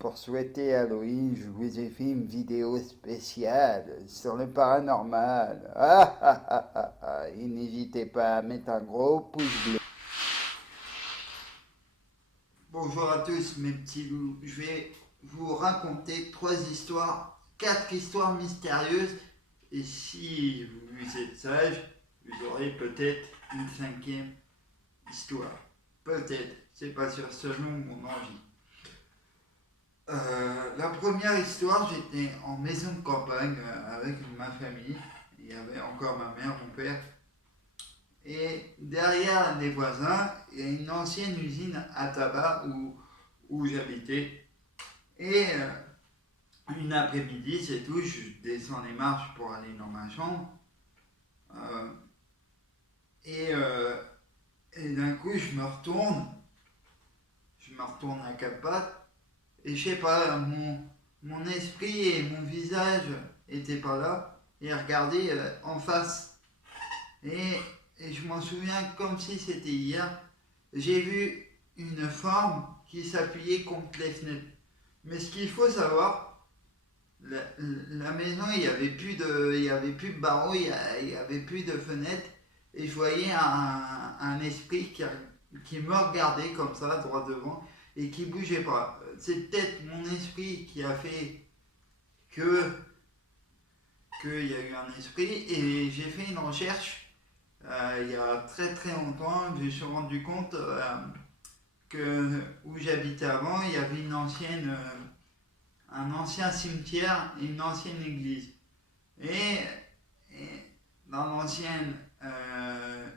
Pour souhaiter Halloween, je vous ai fait une vidéo spéciale sur le paranormal. Et n'hésitez pas à mettre un gros pouce bleu. Bonjour à tous mes petits loups, je vais vous raconter 4 histoires mystérieuses. Et si vous êtes sage, vous aurez peut-être une 5e histoire. Peut-être, c'est pas sûr, selon mon envie. La première histoire, j'étais en maison de campagne avec ma famille. Il y avait encore ma mère, mon père. Et derrière les voisins, il y a une ancienne usine à tabac où j'habitais. Et une après-midi, c'est tout, je descends les marches pour aller dans ma chambre. Euh, et, euh, et d'un coup, je me retourne à quatre pattes. Et je sais pas, mon esprit et mon visage étaient pas là. Et regardez en face. Et, et je m'en souviens comme si c'était hier. J'ai vu une forme qui s'appuyait contre les fenêtres. Mais ce qu'il faut savoir, la maison, il y avait plus de barreaux, il y avait plus de fenêtres. Et je voyais un esprit qui me regardait comme ça, droit devant, et qui bougeait pas. C'est peut-être mon esprit qui a fait que qu'il y a eu un esprit, et j'ai fait une recherche il y a très très longtemps. Je me suis rendu compte que où j'habitais avant, il y avait un ancien cimetière et une ancienne église. Et, et dans l'ancienne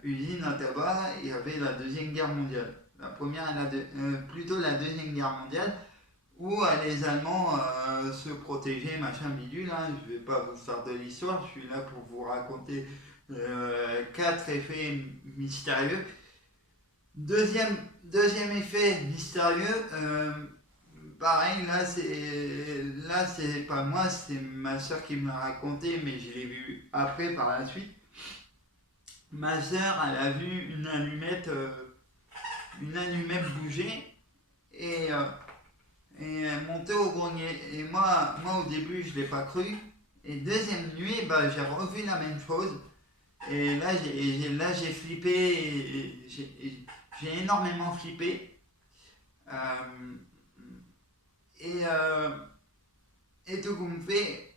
usine à tabac, il y avait la Deuxième Guerre mondiale. La première et plutôt la Deuxième Guerre mondiale, où les Allemands se protégeaient, machin bidule. Hein. Je ne vais pas vous faire de l'histoire, je suis là pour vous raconter 4 effets mystérieux. Deuxième effet mystérieux, pareil, là c'est pas moi, c'est ma soeur qui me l'a raconté, mais je l'ai vu après par la suite. Ma soeur, elle a vu une allumette bouger, et, euh, et monter au grenier. Et moi au début, je l'ai pas cru. Et deuxième nuit, bah, j'ai revu la même chose. Et là, j'ai flippé, j'ai énormément flippé. Euh, et, euh, et tout comme fait,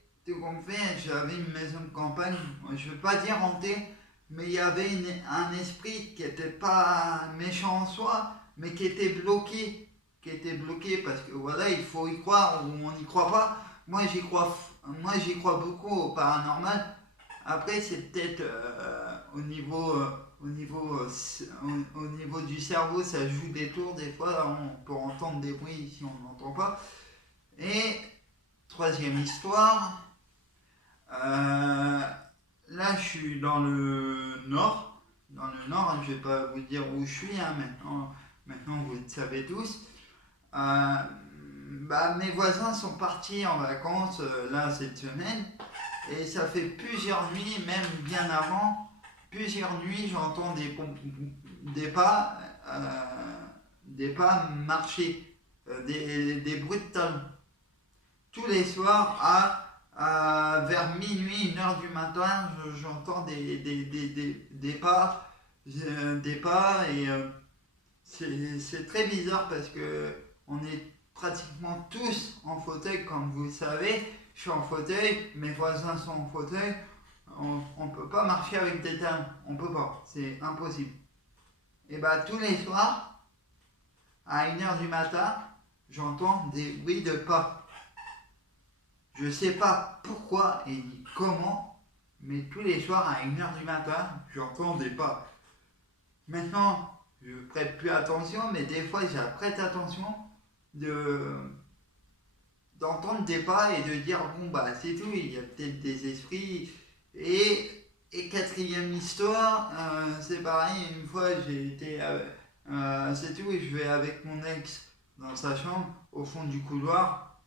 j'avais une maison de campagne, je ne veux pas dire hantée, mais il y avait un esprit qui n'était pas méchant en soi, mais qui était bloqué. Qui était bloqué parce que voilà, il faut y croire ou on n'y croit pas. J'y crois beaucoup au paranormal. Après, c'est peut-être au niveau du cerveau, ça joue des tours. Des fois, on peut entendre des bruits si on n'entend pas. Et troisième histoire, là, je suis dans le nord. Dans le nord, hein, je ne vais pas vous dire où je suis hein, maintenant vous le savez tous. Mes voisins sont partis en vacances là cette semaine. Et ça fait plusieurs nuits, même bien avant, plusieurs nuits, j'entends des pas, des pas marcher, des bruits de talons. Tous les soirs, vers minuit, 1 heure du matin, j'entends des pas, et c'est très bizarre parce que on est pratiquement tous en fauteuil, comme vous le savez. Je suis en fauteuil, mes voisins sont en fauteuil. On ne peut pas marcher avec des talons, on peut pas, c'est impossible. Et bah tous les soirs, à 1 heure du matin, j'entends des bruits de pas. Je sais pas pourquoi et ni comment, mais tous les soirs à 1 heure du matin, j'entends des pas. Maintenant, je prête plus attention, mais des fois, je prête attention de d'entendre des pas et de dire bon bah c'est tout, il y a peut-être des esprits. Et quatrième histoire, c'est pareil, une fois j'ai été c'est tout, et je vais avec mon ex dans sa chambre au fond du couloir,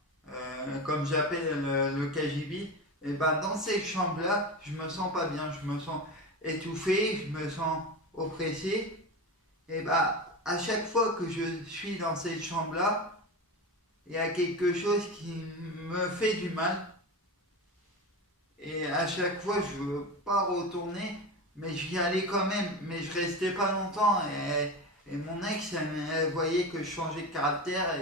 comme j'appelle le KGB. Et bah dans cette chambre là, je me sens pas bien, je me sens étouffé, je me sens oppressé. Et bah à chaque fois que je suis dans cette chambre là, il y a quelque chose qui me fait du mal. Et à chaque fois, je veux pas retourner, mais j'y allais quand même. Mais je restais pas longtemps. Et mon ex, elle voyait que je changeais de caractère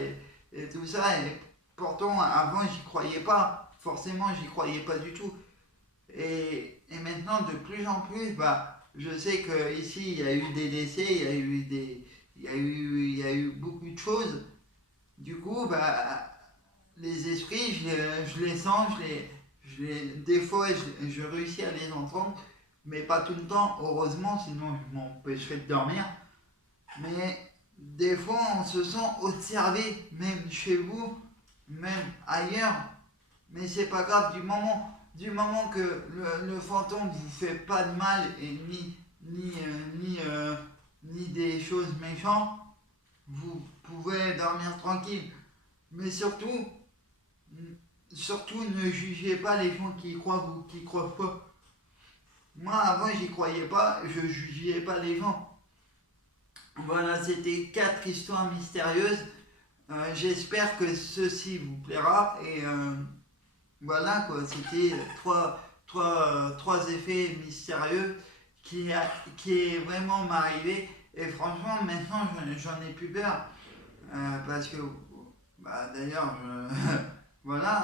et tout ça. Et pourtant, avant, j'y croyais pas. Forcément, j'y croyais pas du tout. Et maintenant, de plus en plus, bah, je sais qu'ici, il y a eu des décès, il y a eu beaucoup de choses. Du coup, bah, les esprits, je les sens, des fois, je réussis à les entendre, mais pas tout le temps, heureusement, sinon je m'empêcherais de dormir. Mais des fois, on se sent observé, même chez vous, même ailleurs. Mais c'est pas grave, du moment que le fantôme vous fait pas de mal et ni des choses méchantes, vous pouvez dormir tranquille. Mais surtout ne jugez pas les gens qui y croient ou qui y croient pas. Moi avant j'y croyais pas, je jugeais pas les gens. Voilà, c'était 4 histoires mystérieuses. J'espère que ceci vous plaira et voilà quoi, c'était trois effets mystérieux qui est vraiment m'arrivé et franchement maintenant j'en ai plus peur parce que bah, d'ailleurs voilà